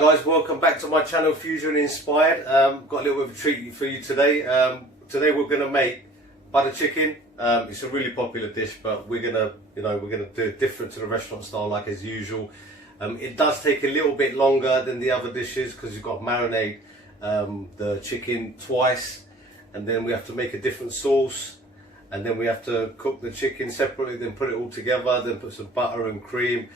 Hi guys, welcome back to my channel Fusion Inspired. Got a little bit of a treat for you today. Today we're going to make butter chicken. It's a really popular dish, but we're gonna do it different to the restaurant style, like as usual. It does take a little bit longer than the other dishes because you've got to marinate the chicken twice, and then we have to make a different sauce, and then we have to cook the chicken separately, then put it all together, then put some butter and cream.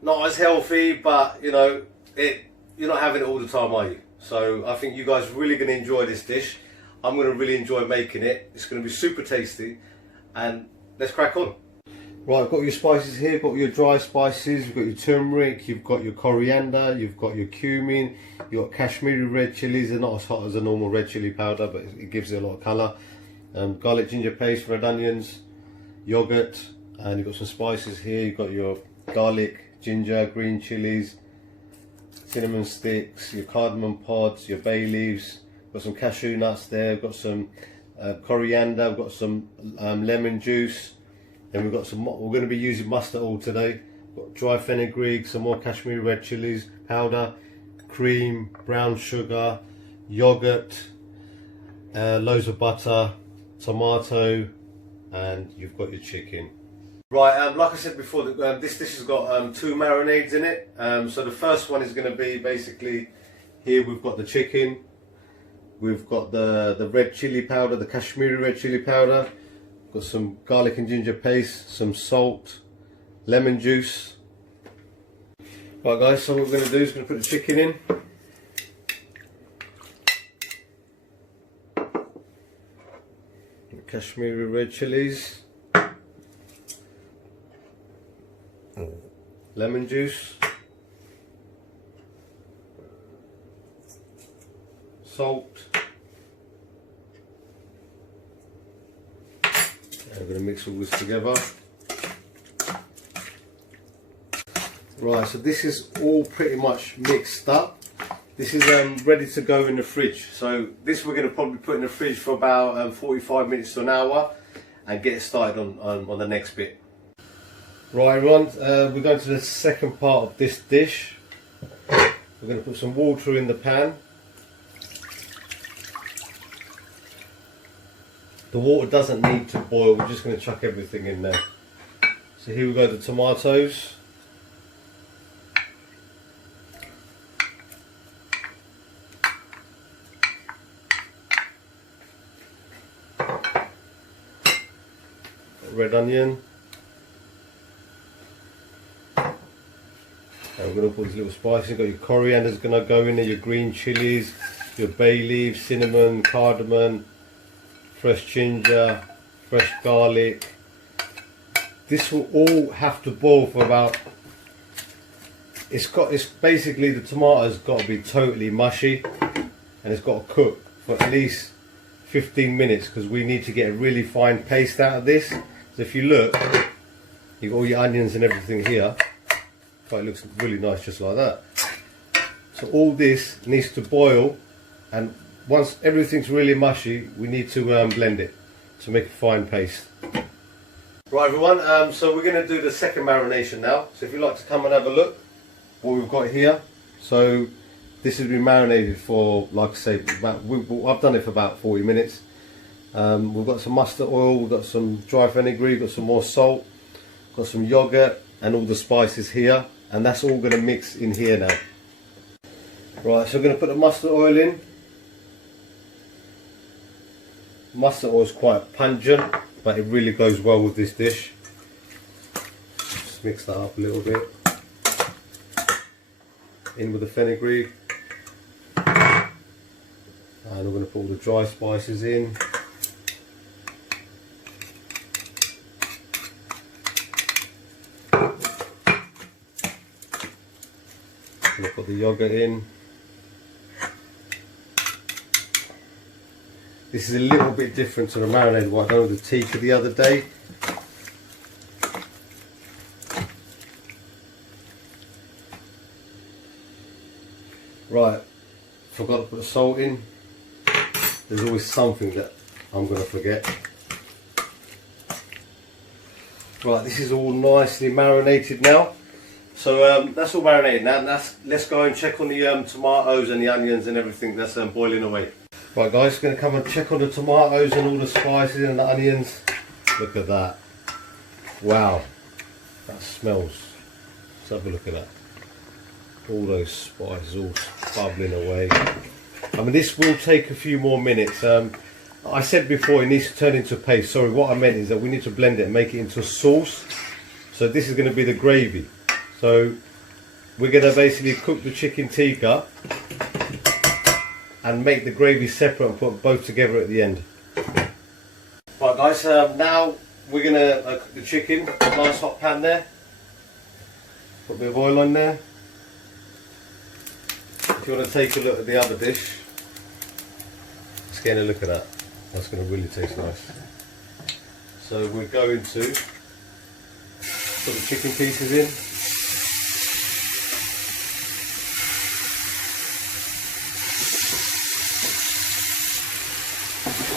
Not as healthy, but you're not having it all the time, are you? So I think you guys are really going to enjoy this dish. I'm going to really enjoy making it. It's going to be super tasty, and let's crack on. Right, I've got your spices here. Got your dry spices. You've got your turmeric. You've got your coriander. You've got your cumin. You've got Kashmiri red chillies. They're not as hot as a normal red chilli powder, but it gives it a lot of colour. Garlic ginger paste, red onions, yogurt, and you've got some spices here. You've got your garlic, ginger, green chilies, cinnamon sticks, your cardamom pods, your bay leaves, got some cashew nuts there, got some coriander, we've got some lemon juice, and we've got some, we're going to be using mustard oil today, got dry fenugreek, some more Kashmiri red chilies powder, cream, brown sugar, yogurt, loads of butter, tomato, and you've got your chicken. Right, like I said before, this dish has got two marinades in it. So the first one is going to be basically, here we've got the chicken, we've got the red chili powder, the Kashmiri red chili powder, got some garlic and ginger paste, some salt, lemon juice. Right guys, so what we're going to do is going to put the chicken in. The Kashmiri red chilies. Lemon juice, salt, and we're going to mix all this together. Right, so this is all pretty much mixed up. This is ready to go in the fridge. So this we're going to probably put in the fridge for about 45 minutes to an hour and get started on the next bit. Right everyone, we're going to the second part of this dish. We're going to put some water in the pan. The water doesn't need to boil, we're just going to chuck everything in there. So here we go, the tomatoes. Red onion. And we're going to put these little spices. You've got your coriander is going to go in there, your green chilies, your bay leaves, cinnamon, cardamom, fresh ginger, fresh garlic. This will all have to boil for about, it's basically, the tomato's got to be totally mushy, and it's got to cook for at least 15 minutes because we need to get a really fine paste out of this. So if you look, you've got all your onions and everything here. It looks really nice just like that. So all this needs to boil, and once everything's really mushy, we need to blend it to make a fine paste. Right everyone, so we're going to do the second marination now. So if you'd like to come and have a look what we've got here. So this has been marinated for, like I say, I've done it for about 40 minutes. We've got some mustard oil, we've got some dry fenugreek, we've got some more salt, got some yogurt, and all the spices here. And that's all going to mix in here now. Right, so we're going to put the mustard oil in. Mustard oil is quite pungent, but it really goes well with this dish. Just mix that up a little bit. In with the fenugreek. And we're going to put all the dry spices in. I'm going to put the yogurt in. This is a little bit different to the marinade what I done with the tikka the other day. Right, forgot to put the salt in. There's always something that I'm going to forget. Right, this is all nicely marinated now. So that's all marinated now. Let's go and check on the tomatoes and the onions and everything that's boiling away. Right guys, going to come and check on the tomatoes and all the spices and the onions. Look at that. Wow, that smells. Let's have a look at that. All those spices all bubbling away. I mean, this will take a few more minutes. I said before it needs to turn into a paste. Sorry, what I meant is that we need to blend it and make it into a sauce. So this is going to be the gravy. So we're going to basically cook the chicken tikka and make the gravy separate and put both together at the end. Right guys, now we're going to cook the chicken. Nice hot pan there. Put a bit of oil on there. If you want to take a look at the other dish, just getting a look at that. That's going to really taste nice. So we're going to put the chicken pieces in.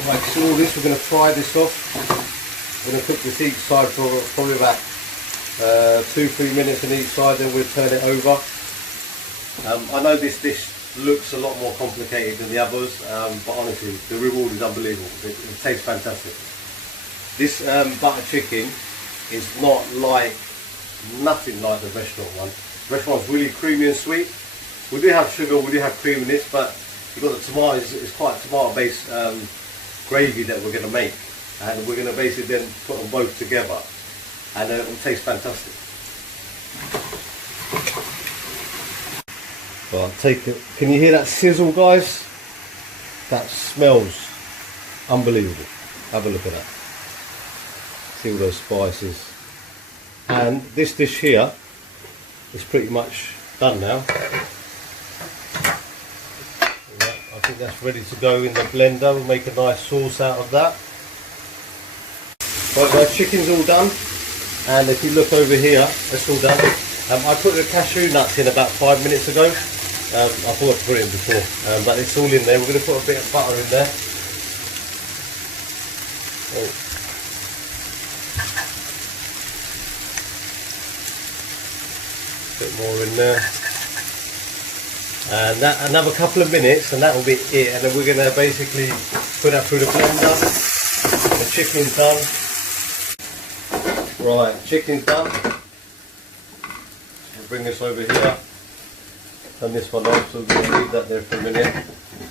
Right, so all this, we're going to fry this off. We're going to cook this each side for probably about 2-3 minutes on each side, then we'll turn it over. I know this dish looks a lot more complicated than the others, but honestly the reward is unbelievable. It tastes fantastic. This butter chicken is nothing like the restaurant one. The restaurant one's really creamy and sweet. We do have sugar, we do have cream in this, but you've got the tomatoes. It's quite a tomato based gravy that we're going to make, and we're going to basically then put them both together, and it will taste fantastic. Well, take it. Can you hear that sizzle, guys? That smells unbelievable. Have a look at that. See all those spices. And this dish here is pretty much done now. I think that's ready to go in the blender. We'll make a nice sauce out of that. Right guys, chicken's all done. And if you look over here, it's all done. I put the cashew nuts in about 5 minutes ago. I forgot to put it in before, but it's all in there. We're going to put a bit of butter in there. Oh. Bit more in there. And that, another couple of minutes, and that will be it. And then we're going to basically put that through the blender. The chicken's done. Right, chicken's done. We'll bring this over here. Turn this one off, so we're going to leave that there for a minute.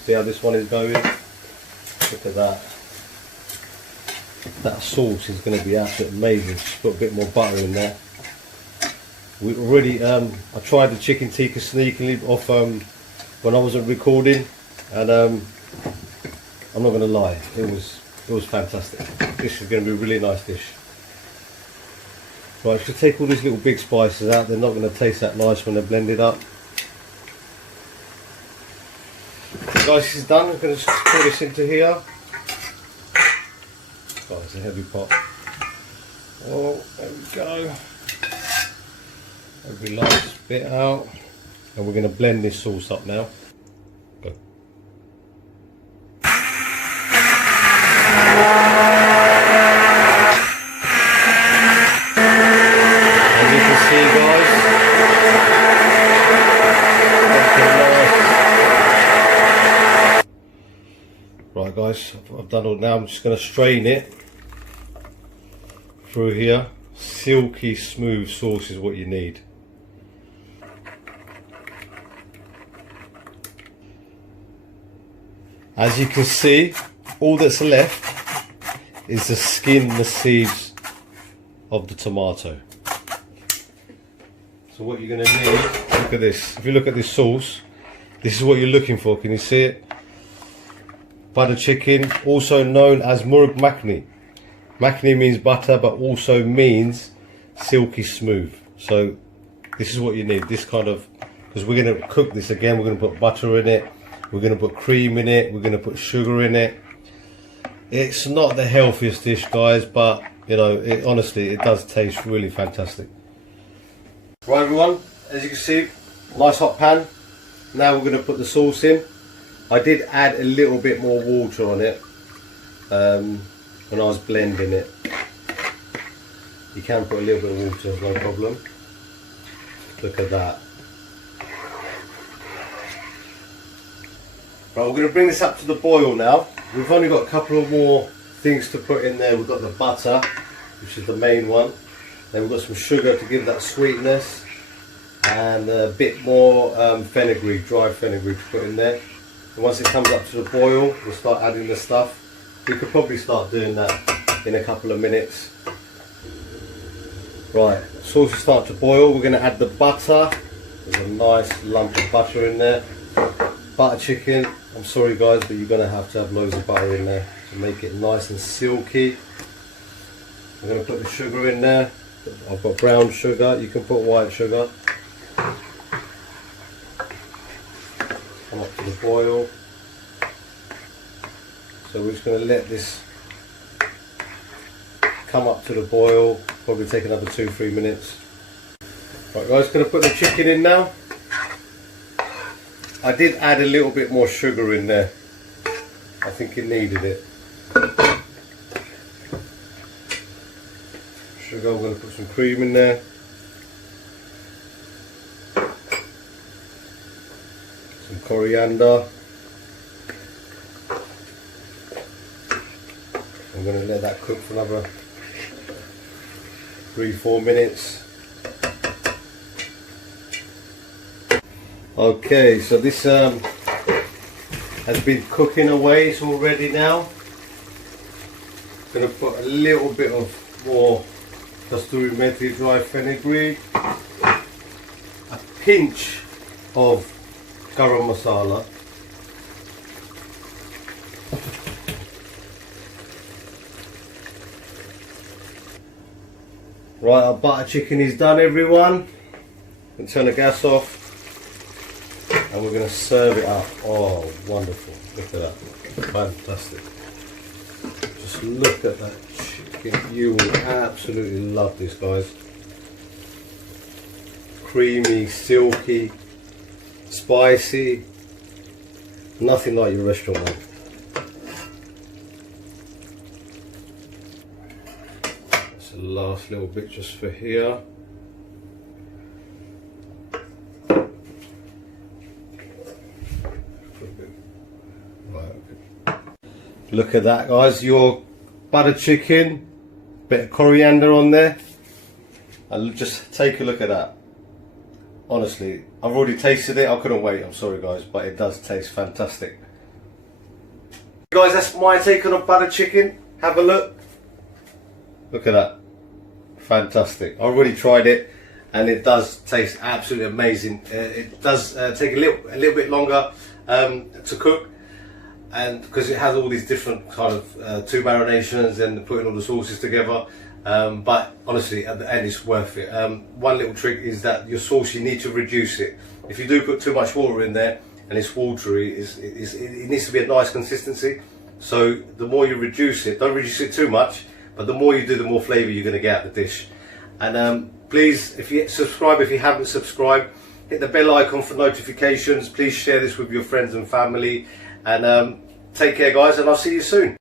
See how this one is going. Look at that. That sauce is going to be absolutely amazing. Just put a bit more butter in there. We already, I tried the chicken tikka sneakily off when I wasn't recording, and I'm not going to lie, it was fantastic. This is going to be a really nice dish. Right, I should take all these little big spices out. They're not going to taste that nice when they're blended up. Guys, this is done. I'm going to pour this into here. Oh, it's a heavy pot. Oh, there we go. Every last bit out. And we're going to blend this sauce up now. Go. As you can see, guys, right guys, I've done all now. I'm just going to strain it through here. Silky smooth sauce is what you need. As you can see, all that's left is the skin and the seeds of the tomato. So what you're going to need, look at this. If you look at this sauce, this is what you're looking for. Can you see it? Butter chicken, also known as murg makhni. Makhni means butter, but also means silky smooth. So this is what you need. This kind of, because we're going to cook this again. We're going to put butter in it. We're going to put cream in it. We're going to put sugar in it. It's not the healthiest dish, guys, but you know, honestly, it does taste really fantastic. Right, everyone, as you can see, nice hot pan. Now we're going to put the sauce in. I did add a little bit more water on it when I was blending it. You can put a little bit of water, no problem. Look at that. Right, we're going to bring this up to the boil now. We've only got a couple of more things to put in there. We've got the butter, which is the main one. Then we've got some sugar to give that sweetness, and a bit more fenugreek, dried fenugreek to put in there. And once it comes up to the boil, we'll start adding the stuff. We could probably start doing that in a couple of minutes. Right, sauce is starting to boil. We're going to add the butter. There's a nice lump of butter in there. Butter chicken. I'm sorry guys, but you're going to have loads of butter in there to make it nice and silky. I'm going to put the sugar in there. I've got brown sugar. You can put white sugar. Come up to the boil. So we're just going to let this come up to the boil. Probably take another 2-3 minutes. Right guys, going to put the chicken in now. I did add a little bit more sugar in there. I think it needed it. Sugar, I'm going to put some cream in there. Some coriander. I'm going to let that cook for another 3-4 minutes. Okay, so this has been cooking away. It's all ready now. Going to put a little bit of more kasturi methi dry fenugreek, a pinch of garam masala, right, our butter chicken is done, everyone. And turn the gas off. And we're going to serve it up. Oh, wonderful. Look at that. Fantastic. Just look at that chicken. You will absolutely love this, guys. Creamy, silky, spicy. Nothing like your restaurant one. That's the last little bit just for here. Look at that, guys, your butter chicken, bit of coriander on there, and just take a look at that. Honestly, I've already tasted it, I couldn't wait, I'm sorry guys, but it does taste fantastic. Guys, that's my take on a butter chicken. Have a look. Look at that. Fantastic. I already tried it and it does taste absolutely amazing. It does take a little bit longer to cook, and because it has all these different kind of two marinations and putting all the sauces together, but honestly at the end it's worth it. One little trick is that your sauce, you need to reduce it. If you do put too much water in there and it's watery, it needs to be a nice consistency. So the more you reduce it, don't reduce it too much, but the more you do, the more flavour you're going to get out of the dish. And please, if you subscribe, if you haven't subscribed, hit the bell icon for notifications. Please share this with your friends and family, and take care guys, and I'll see you soon.